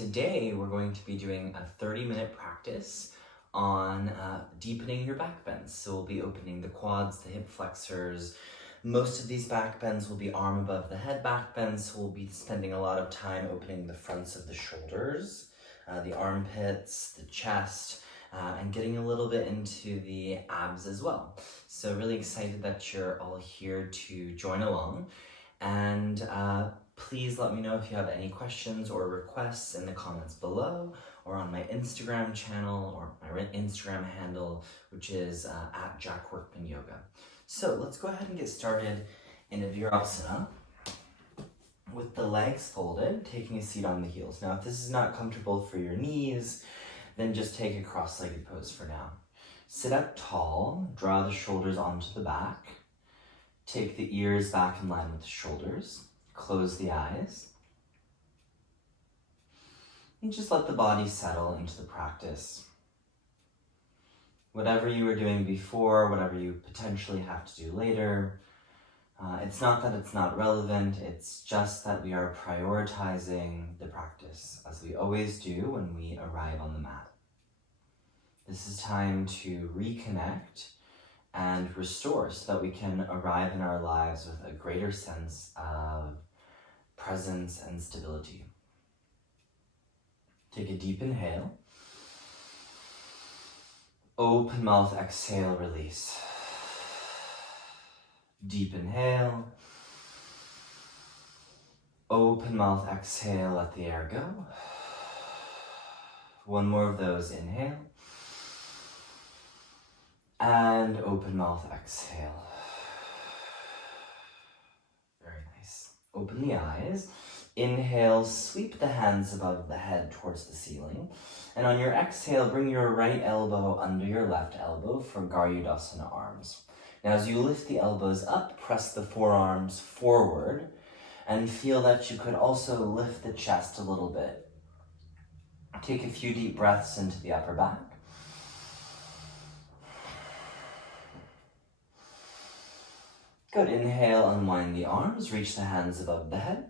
Today we're going to be doing a 30-minute practice on deepening your back bends. So we'll be opening the quads, the hip flexors. Most of these back bends will be arm above the head back bends, so we'll be spending a lot of time opening the fronts of the shoulders, the armpits, the chest, and getting a little bit into the abs as well. So really excited that you're all here to join along. And please let me know if you have any questions or requests in the comments below or on my Instagram channel or my Instagram handle, which is at Workman-Yoga. So let's go ahead and get started in a Virasana with the legs folded, taking a seat on the heels. Now, if this is not comfortable for your knees, then just take a cross-legged pose for now. Sit up tall, draw the shoulders onto the back. Take the ears back in line with the shoulders. Close the eyes. And just let the body settle into the practice. Whatever you were doing before, whatever you potentially have to do later, it's not that it's not relevant, it's just that we are prioritizing the practice, as we always do when we arrive on the mat. This is time to reconnect and restore so that we can arrive in our lives with a greater sense of presence and stability. Take a deep inhale. Open mouth, exhale, release. Deep inhale. Open mouth, exhale, let the air go. One more of those, inhale. And open mouth, exhale. Very nice. Open the eyes. Inhale, sweep the hands above the head towards the ceiling. And on your exhale, bring your right elbow under your left elbow for Garudasana arms. Now as you lift the elbows up, press the forearms forward and feel that you could also lift the chest a little bit. Take a few deep breaths into the upper back. Good, inhale, unwind the arms, reach the hands above the head.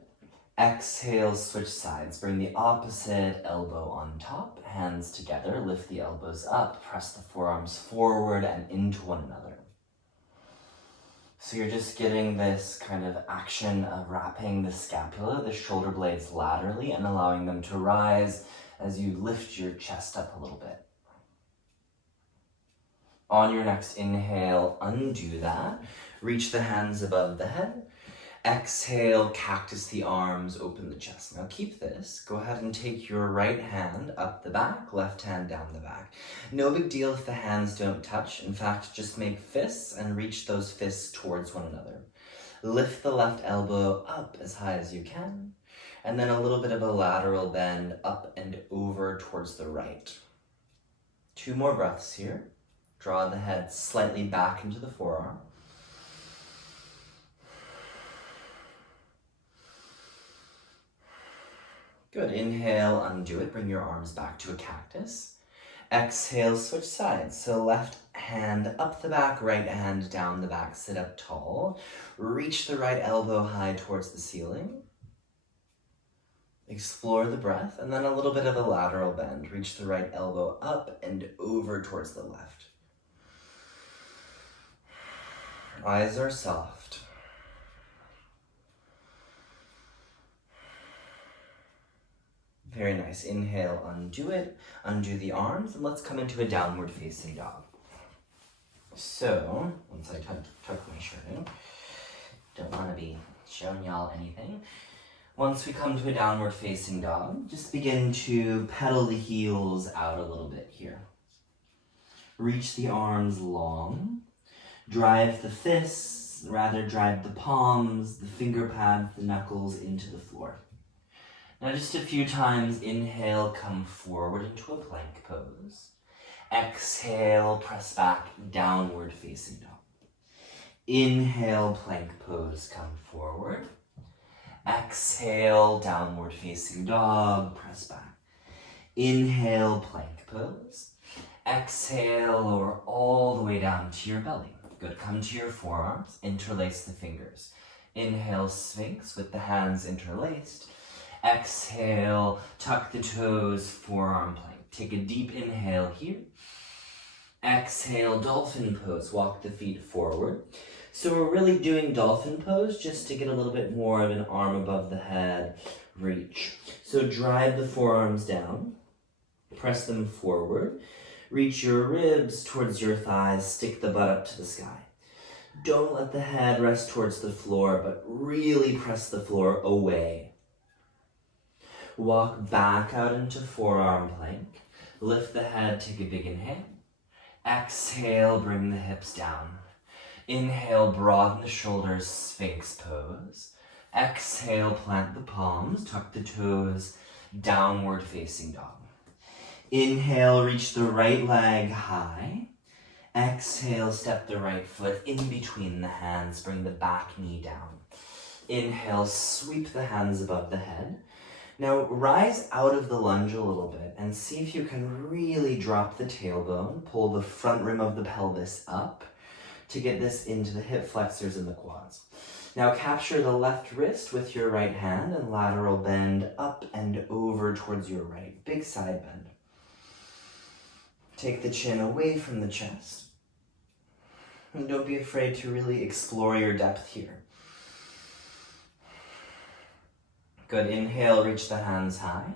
Exhale, switch sides, bring the opposite elbow on top, hands together, lift the elbows up, press the forearms forward and into one another. So you're just getting this kind of action of wrapping the scapula, the shoulder blades laterally, and allowing them to rise as you lift your chest up a little bit. On your next inhale, undo that. Reach the hands above the head. Exhale, cactus the arms, open the chest. Now keep this. Go ahead and take your right hand up the back, left hand down the back. No big deal if the hands don't touch. In fact, just make fists and reach those fists towards one another. Lift the left elbow up as high as you can. And then a little bit of a lateral bend up and over towards the right. 2 more breaths here. Draw the head slightly back into the forearm. Good, inhale, undo it, bring your arms back to a cactus. Exhale, switch sides. So left hand up the back, right hand down the back, sit up tall. Reach the right elbow high towards the ceiling. Explore the breath, and then a little bit of a lateral bend. Reach the right elbow up and over towards the left. Eyes are soft. Very nice. Inhale, undo it, undo the arms, and let's come into a downward facing dog. So, once I tuck my shirt in, don't want to be showing y'all anything. Once we come to a downward facing dog, just begin to pedal the heels out a little bit here. Reach the arms long. Drive the fists, drive the palms, the finger pads, the knuckles into the floor. Now just a few times, inhale, come forward into a plank pose. Exhale, press back, downward facing dog. Inhale, plank pose, come forward. Exhale, downward facing dog, press back. Inhale, plank pose. Exhale, lower all the way down to your belly. Good, come to your forearms, interlace the fingers. Inhale, Sphinx with the hands interlaced. Exhale, tuck the toes, forearm plank. Take a deep inhale here. Exhale, dolphin pose. Walk the feet forward. So we're really doing dolphin pose just to get a little bit more of an arm above the head reach. So drive the forearms down. Press them forward. Reach your ribs towards your thighs. Stick the butt up to the sky. Don't let the head rest towards the floor, but really press the floor away. Walk back out into forearm plank. Lift the head, take a big inhale. Exhale, bring the hips down. Inhale, broaden the shoulders, Sphinx pose. Exhale, plant the palms, tuck the toes, downward facing dog. Inhale, reach the right leg high. Exhale, step the right foot in between the hands, bring the back knee down. Inhale, sweep the hands above the head. Now rise out of the lunge a little bit and see if you can really drop the tailbone, pull the front rim of the pelvis up to get this into the hip flexors and the quads. Now capture the left wrist with your right hand and lateral bend up and over towards your right. Big side bend. Take the chin away from the chest. And don't be afraid to really explore your depth here. Good, inhale, reach the hands high.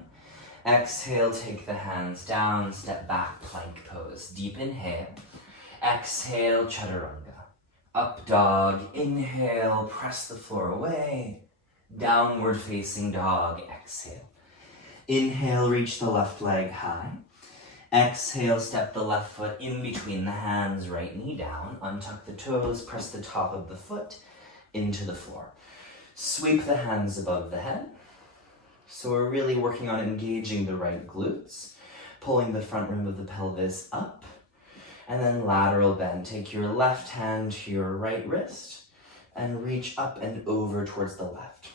Exhale, take the hands down, step back, plank pose. Deep inhale. Exhale, chaturanga. Up dog, inhale, press the floor away. Downward facing dog, exhale. Inhale, reach the left leg high. Exhale, step the left foot in between the hands, right knee down. Untuck the toes, press the top of the foot into the floor. Sweep the hands above the head. So we're really working on engaging the right glutes, pulling the front rim of the pelvis up, and then lateral bend. Take your left hand to your right wrist and reach up and over towards the left.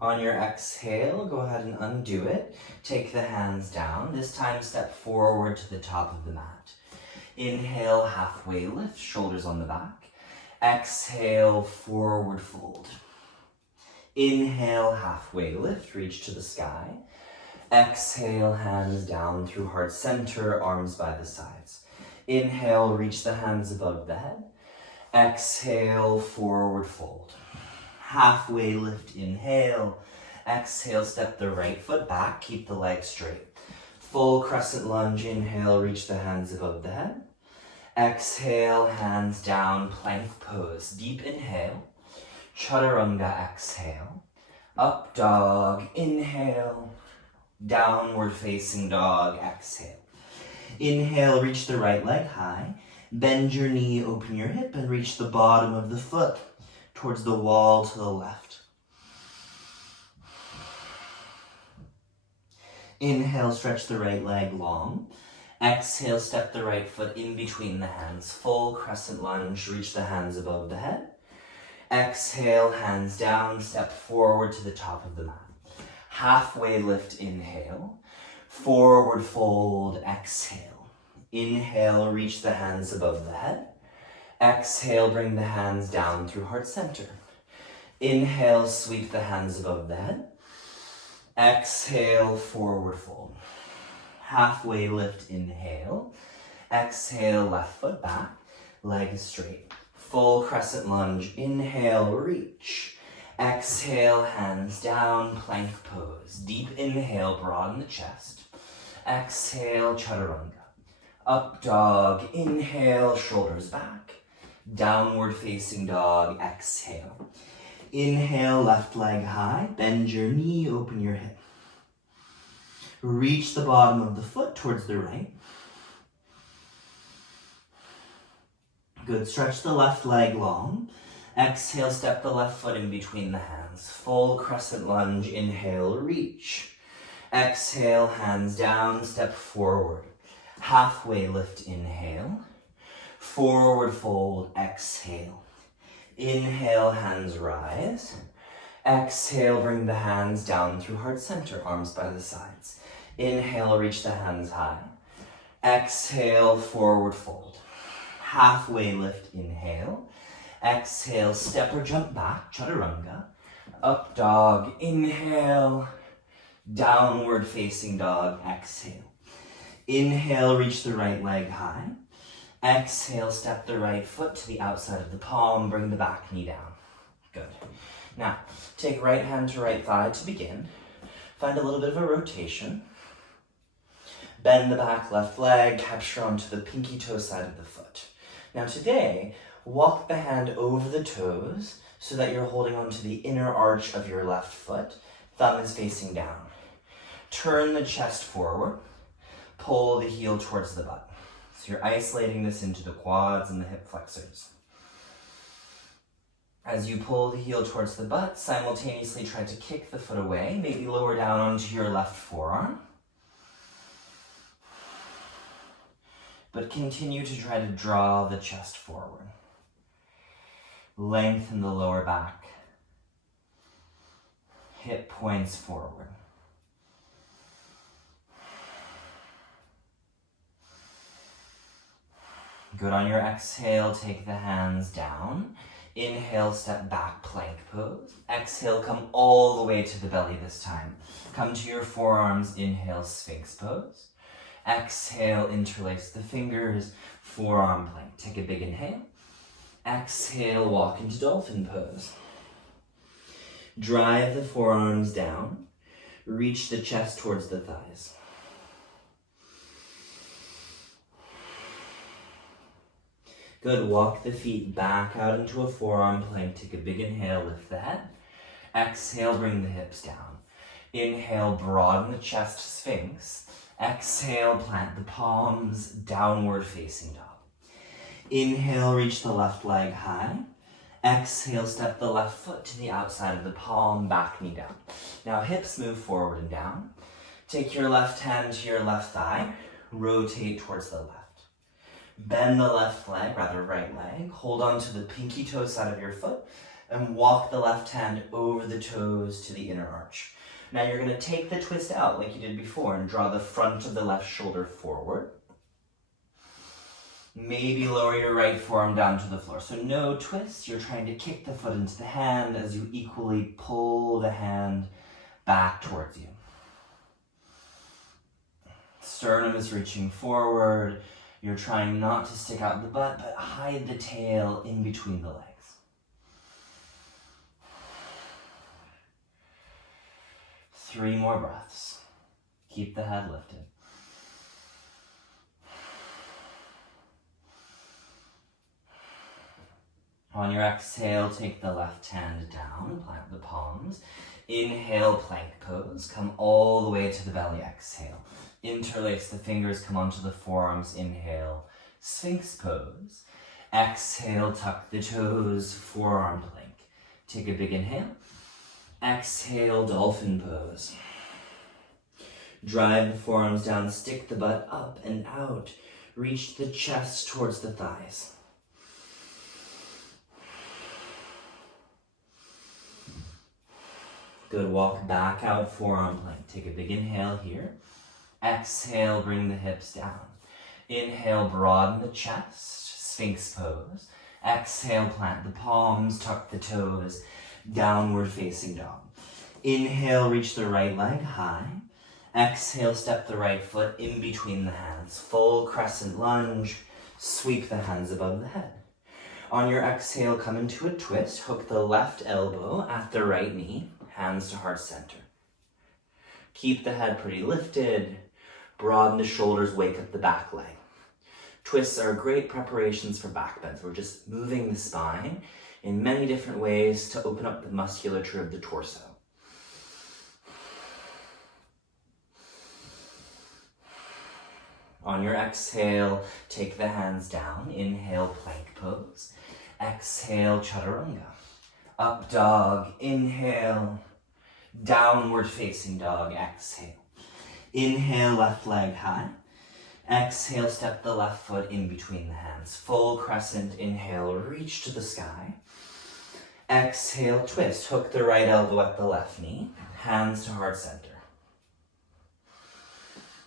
On your exhale, go ahead and undo it. Take the hands down. This time step forward to the top of the mat. Inhale, halfway lift, shoulders on the back. Exhale, forward fold. Inhale, halfway lift, reach to the sky. Exhale, hands down through heart center, arms by the sides. Inhale, reach the hands above the head. Exhale, forward fold. Halfway lift, inhale. Exhale, step the right foot back, keep the leg straight. Full crescent lunge, inhale, reach the hands above the head. Exhale, hands down, plank pose. Deep inhale. Chaturanga, exhale. Up dog, inhale. Downward facing dog, exhale. Inhale, reach the right leg high. Bend your knee, open your hip, and reach the bottom of the foot towards the wall to the left. Inhale, stretch the right leg long. Exhale, step the right foot in between the hands. Full crescent lunge, reach the hands above the head. Exhale, hands down, step forward to the top of the mat. Halfway lift, inhale. Forward fold, exhale. Inhale, reach the hands above the head. Exhale, bring the hands down through heart center. Inhale, sweep the hands above the head. Exhale, forward fold. Halfway lift, inhale. Exhale, left foot back, leg straight. Full crescent lunge, inhale, reach. Exhale, hands down, plank pose. Deep inhale, broaden the chest. Exhale, chaturanga. Up dog, inhale, shoulders back. Downward facing dog, exhale. Inhale, left leg high, bend your knee, open your hip. Reach the bottom of the foot towards the right. Good, stretch the left leg long. Exhale, step the left foot in between the hands. Full crescent lunge, inhale, reach. Exhale, hands down, step forward. Halfway lift, inhale. Forward fold, exhale. Inhale, hands rise. Exhale, bring the hands down through heart center, arms by the sides. Inhale, reach the hands high. Exhale, forward fold. halfway lift, inhale. Exhale, step or jump back, chaturanga. Up dog, inhale. Downward facing dog, exhale. Inhale, reach the right leg high. Exhale, step the right foot to the outside of the palm, bring the back knee down. Good. Now, take right hand to right thigh to begin. Find a little bit of a rotation. Bend the back left leg, capture onto the pinky toe side of the foot. Now today, walk the hand over the toes so that you're holding onto the inner arch of your left foot. Thumb is facing down. Turn the chest forward. Pull the heel towards the butt. So you're isolating this into the quads and the hip flexors. As you pull the heel towards the butt, simultaneously try to kick the foot away, maybe lower down onto your left forearm. But continue to try to draw the chest forward. Lengthen the lower back. Hip points forward. Good. On your exhale, take the hands down. Inhale, step back, plank pose. Exhale, come all the way to the belly this time. Come to your forearms, inhale, sphinx pose. Exhale, interlace the fingers, forearm plank. Take a big inhale. Exhale, walk into dolphin pose. Drive the forearms down. Reach the chest towards the thighs. Good, walk the feet back out into a forearm plank. Take a big inhale, lift the head. Exhale, bring the hips down. Inhale, broaden the chest, sphinx. Exhale, plant the palms, downward facing dog. Inhale, reach the left leg high. Exhale, step the left foot to the outside of the palm, back knee down. Now hips move forward and down. Take your left hand to your left thigh. Rotate towards the left. Bend the left leg, rather right leg. Hold on to the pinky toe side of your foot and walk the left hand over the toes to the inner arch. Now you're going to take the twist out like you did before and draw the front of the left shoulder forward. Maybe lower your right forearm down to the floor. So no twist, you're trying to kick the foot into the hand as you equally pull the hand back towards you. Sternum is reaching forward. You're trying not to stick out the butt, but hide the tail in between the legs. Three more breaths. Keep the head lifted. On your exhale, take the left hand down, plant the palms. Inhale, plank pose. Come all the way to the belly, exhale. Interlace the fingers, come onto the forearms, inhale, sphinx pose. Exhale, tuck the toes, forearm plank. Take a big inhale. Exhale, dolphin pose. Drive the forearms down, stick the butt up and out. Reach the chest towards the thighs. Good, walk back out, forearm plank. Take a big inhale here. Exhale, bring the hips down. Inhale, broaden the chest, sphinx pose. Exhale, plant the palms, tuck the toes, downward facing dog. Inhale, reach the right leg high. Exhale, step the right foot in between the hands. Full crescent lunge, sweep the hands above the head. On your exhale, come into a twist. Hook the left elbow at the right knee, hands to heart center. Keep the head pretty lifted. Broaden the shoulders, wake up the back leg. Twists are great preparations for back bends. We're just moving the spine in many different ways to open up the musculature of the torso. On your exhale, take the hands down. Inhale, plank pose. Exhale, chaturanga. Up dog, inhale. Downward facing dog, exhale. Inhale, left leg high. Exhale, step the left foot in between the hands. Full crescent, inhale, reach to the sky. Exhale, twist. Hook the right elbow at the left knee. Hands to heart center.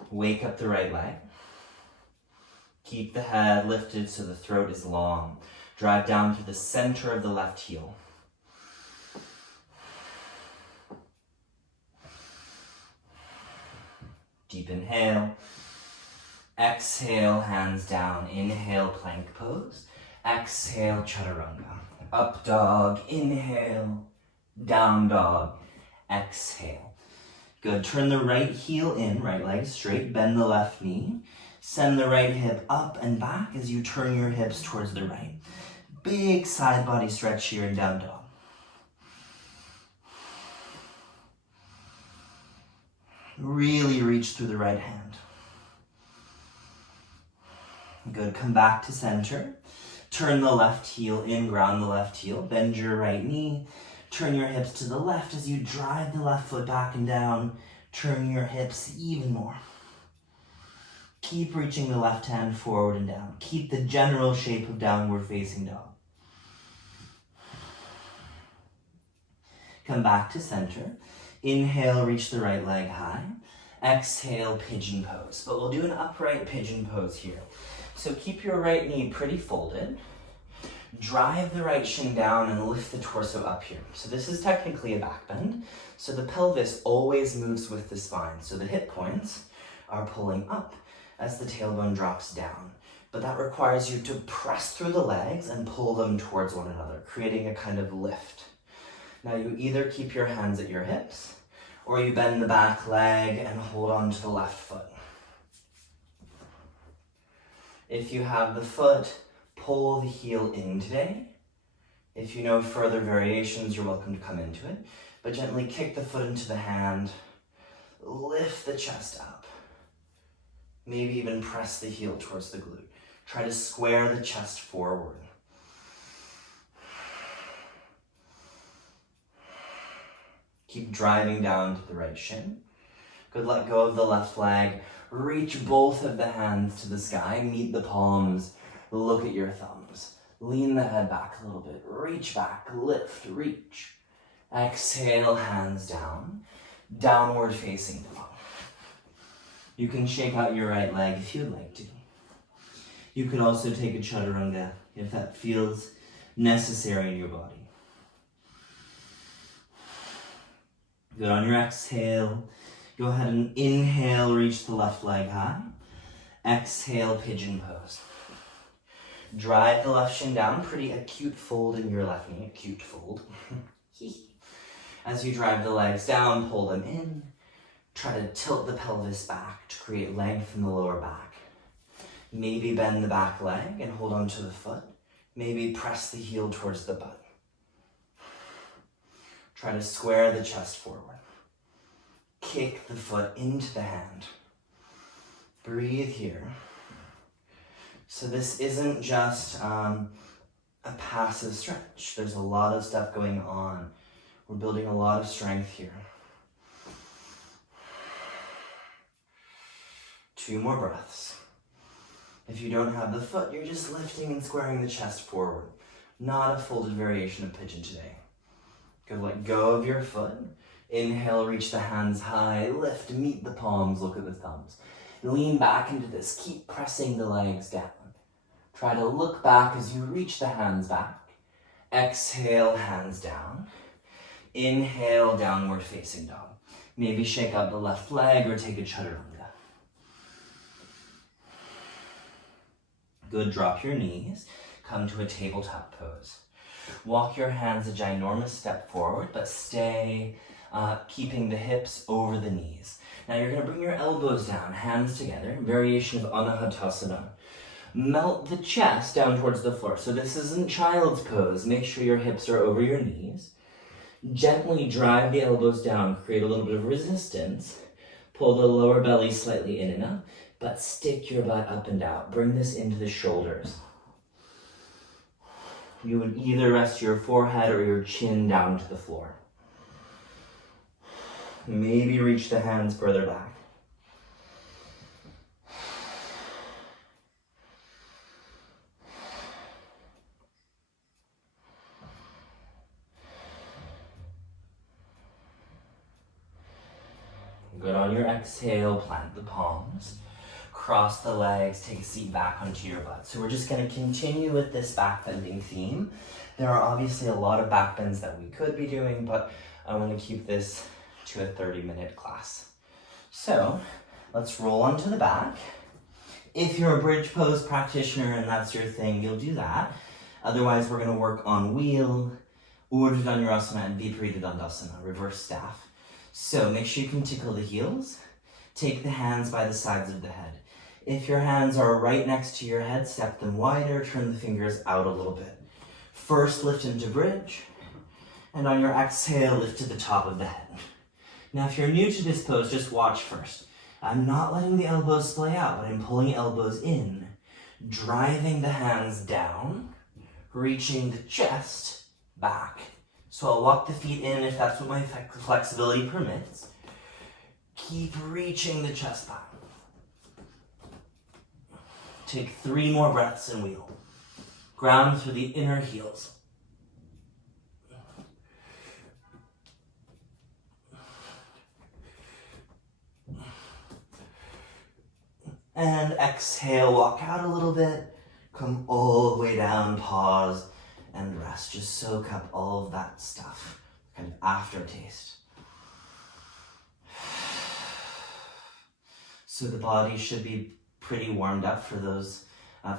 Wake up the right leg. Keep the head lifted so the throat is long. Drive down to the center of the left heel. Deep inhale. Exhale, hands down. Inhale, plank pose. Exhale, chaturanga. Up dog, inhale. Down dog, exhale. Good, turn the right heel in, right leg straight, bend the left knee. Send the right hip up and back as you turn your hips towards the right. Big side body stretch here in down dog. Really reach through the right hand. Good, come back to center. Turn the left heel in, ground the left heel. Bend your right knee. Turn your hips to the left as you drive the left foot back and down. Turn your hips even more. Keep reaching the left hand forward and down. Keep the general shape of downward facing dog. Come back to center. Inhale, reach the right leg high. Exhale, pigeon pose. But we'll do an upright pigeon pose here. So keep your right knee pretty folded. Drive the right shin down and lift the torso up here. So this is technically a back bend. So the pelvis always moves with the spine. So the hip points are pulling up as the tailbone drops down. But that requires you to press through the legs and pull them towards one another, creating a kind of lift. Now you either keep your hands at your hips or you bend the back leg and hold on to the left foot. If you have the foot, pull the heel in today. If you know further variations, you're welcome to come into it. But gently kick the foot into the hand. Lift the chest up. Maybe even press the heel towards the glute. Try to square the chest forward. Keep driving down to the right shin. Good, let go of the left leg. Reach both of the hands to the sky. Meet the palms. Look at your thumbs. Lean the head back a little bit. Reach back, lift, reach. Exhale, hands down. Downward facing dog. You can shake out your right leg if you'd like to. You could also take a chaturanga if that feels necessary in your body. Good, on your exhale, go ahead and inhale, reach the left leg high. Exhale, pigeon pose. Drive the left shin down, pretty acute fold in your left knee, acute fold. As you drive the legs down, pull them in. Try to tilt the pelvis back to create length in the lower back. Maybe bend the back leg and hold on to the foot. Maybe press the heel towards the butt. Try to square the chest forward. Kick the foot into the hand. Breathe here. So this isn't just a passive stretch. There's a lot of stuff going on. We're building a lot of strength here. 2 more breaths. If you don't have the foot, you're just lifting and squaring the chest forward. Not a folded variation of pigeon today. Good, let go of your foot. Inhale, reach the hands high. Lift, meet the palms, look at the thumbs. Lean back into this. Keep pressing the legs down. Try to look back as you reach the hands back. Exhale, hands down. Inhale, downward facing dog. Maybe shake out the left leg or take a chaturanga. Good, drop your knees. Come to a tabletop pose. Walk your hands a ginormous step forward, but stay keeping the hips over the knees. Now you're going to bring your elbows down, hands together, variation of Anahatasana. Melt the chest down towards the floor. So this isn't child's pose. Make sure your hips are over your knees. Gently drive the elbows down, create a little bit of resistance. Pull the lower belly slightly in and up, but stick your butt up and out. Bring this into the shoulders. You would either rest your forehead or your chin down to the floor. Maybe reach the hands further back. Good, on your exhale, plant the palms. Cross the legs, take a seat back onto your butt. So we're just gonna continue with this back bending theme. There are obviously a lot of back bends that we could be doing, but I wanna keep this to a 30-minute class. So let's roll onto the back. If you're a bridge pose practitioner and that's your thing, you'll do that. Otherwise, we're gonna work on wheel, Urdhva Dhanurasana, and Viparita Dandasana, reverse staff. So make sure you can tickle the heels. Take the hands by the sides of the head. If your hands are right next to your head, step them wider, turn the fingers out a little bit. First, lift into bridge, and on your exhale, lift to the top of the head. Now, if you're new to this pose, just watch first. I'm not letting the elbows splay out, but I'm pulling elbows in, driving the hands down, reaching the chest back. So I'll walk the feet in if that's what my flexibility permits. Keep reaching the chest back. Take 3 more breaths and wheel. Ground through the inner heels. And exhale, walk out a little bit. Come all the way down, pause, and rest. Just soak up all of that stuff, kind of aftertaste. So the body should be pretty warmed up for those,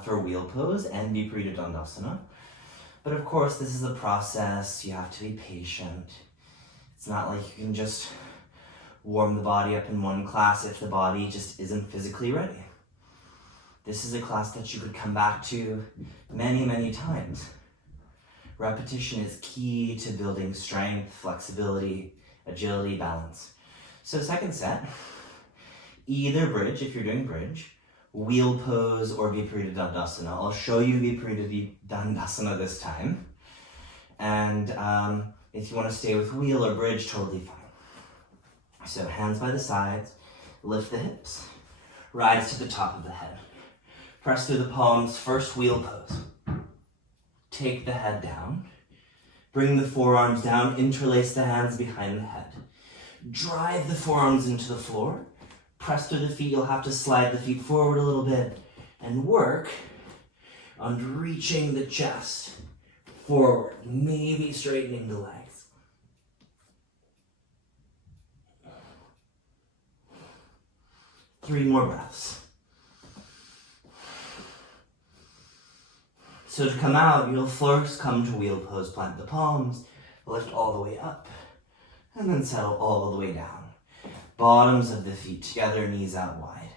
for wheel pose and Viparita Dandasana. But of course, this is a process. You have to be patient. It's not like you can just warm the body up in one class if the body just isn't physically ready. This is a class that you could come back to many, many times. Repetition is key to building strength, flexibility, agility, balance. So second set, either bridge if you're doing bridge, wheel pose, or Viparita Dandasana. I'll show you Viparita Dandasana this time. And if you want to stay with wheel or bridge, totally fine. So hands by the sides, lift the hips, rise to the top of the head. Press through the palms, first wheel pose. Take the head down, bring the forearms down, interlace the hands behind the head. Drive the forearms into the floor. Press through the feet, you'll have to slide the feet forward a little bit and work on reaching the chest forward, maybe straightening the legs. Three more breaths. So to come out, you'll first come to wheel pose, plant the palms, lift all the way up, and then settle all the way down. Bottoms of the feet together, knees out wide.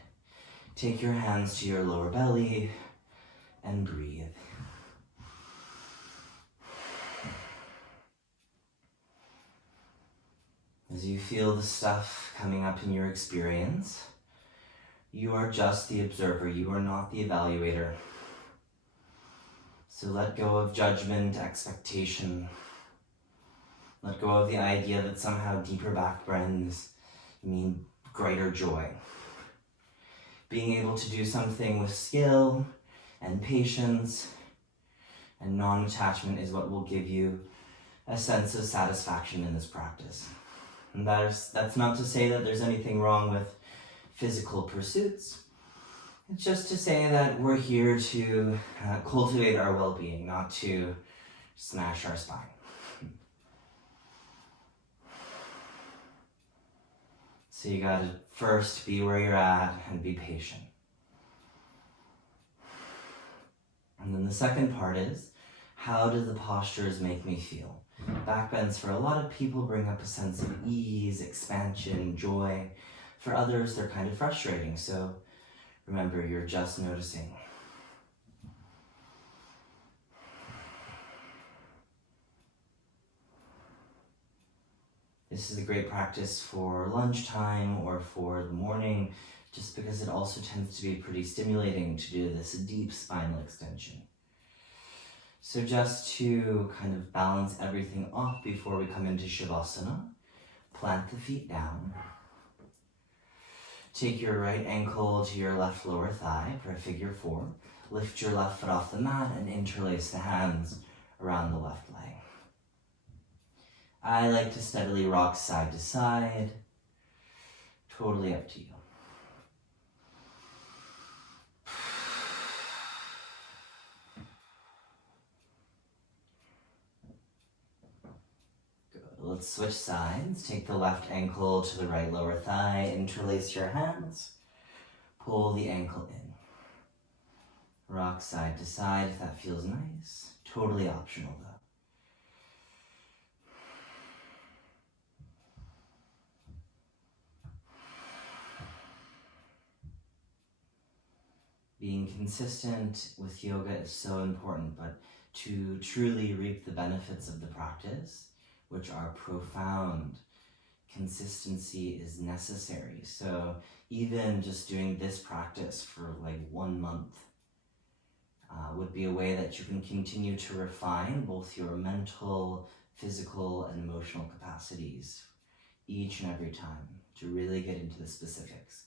Take your hands to your lower belly and breathe. As you feel the stuff coming up in your experience, you are just the observer, you are not the evaluator. So let go of judgment, expectation. Let go of the idea that somehow deeper back bends mean greater joy. Being able to do something with skill and patience and non-attachment is what will give you a sense of satisfaction in this practice. And that's not to say that there's anything wrong with physical pursuits. It's just to say that we're here to cultivate our well-being, not to smash our spine. So you gotta first be where you're at and be patient. And then the second part is, how do the postures make me feel? Backbends for a lot of people bring up a sense of ease, expansion, joy. For others, they're kind of frustrating. So remember, you're just noticing. This is a great practice for lunchtime or for the morning, just because it also tends to be pretty stimulating to do this deep spinal extension. So just to kind of balance everything off before we come into Shavasana, plant the feet down. Take your right ankle to your left lower thigh for a figure 4. Lift your left foot off the mat and interlace the hands around the left leg. I like to steadily rock side to side. Totally up to you. Let's switch sides. Take the left ankle to the right lower thigh. Interlace your hands. Pull the ankle in. Rock side to side if that feels nice. Totally optional though. Being consistent with yoga is so important, but to truly reap the benefits of the practice, which are profound, consistency is necessary. So even just doing this practice for like 1 month would be a way that you can continue to refine both your mental, physical, and emotional capacities each and every time to really get into the specifics.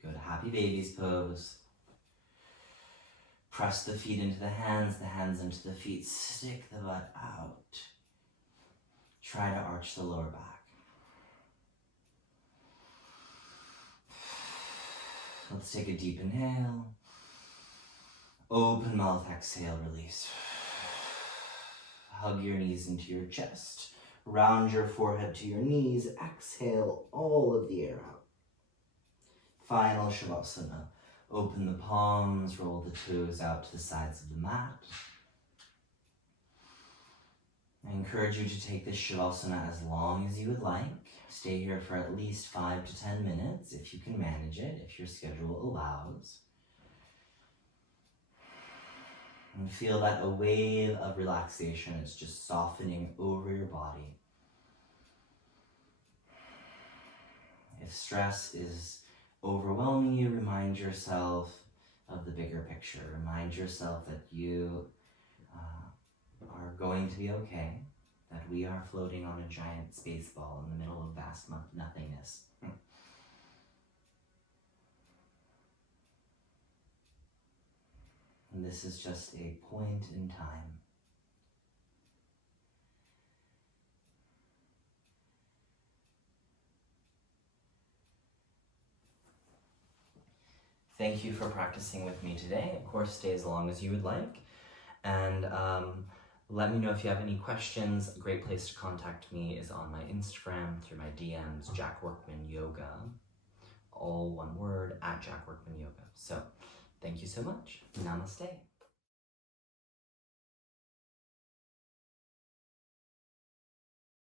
Good, happy babies pose. Press the feet into the hands into the feet. Stick the butt out. Try to arch the lower back. Let's take a deep inhale. Open mouth, exhale, release. Hug your knees into your chest. Round your forehead to your knees. Exhale all of the air out. Final Shavasana. Open the palms, roll the toes out to the sides of the mat. I encourage you to take this Shavasana as long as you would like. Stay here for at least 5 to 10 minutes if you can manage it, if your schedule allows. And feel that a wave of relaxation is just softening over your body. If stress is overwhelming you, remind yourself of the bigger picture. Remind yourself that you are going to be okay, that we are floating on a giant space ball in the middle of vast nothingness. And this is just a point in time. Thank you for practicing with me today. Of course, stay as long as you would like. And let me know if you have any questions. A great place to contact me is on my Instagram, through my DMs, Jack Workman-Yoga. All one word, @Jack Workman-Yoga. So, thank you so much. Namaste.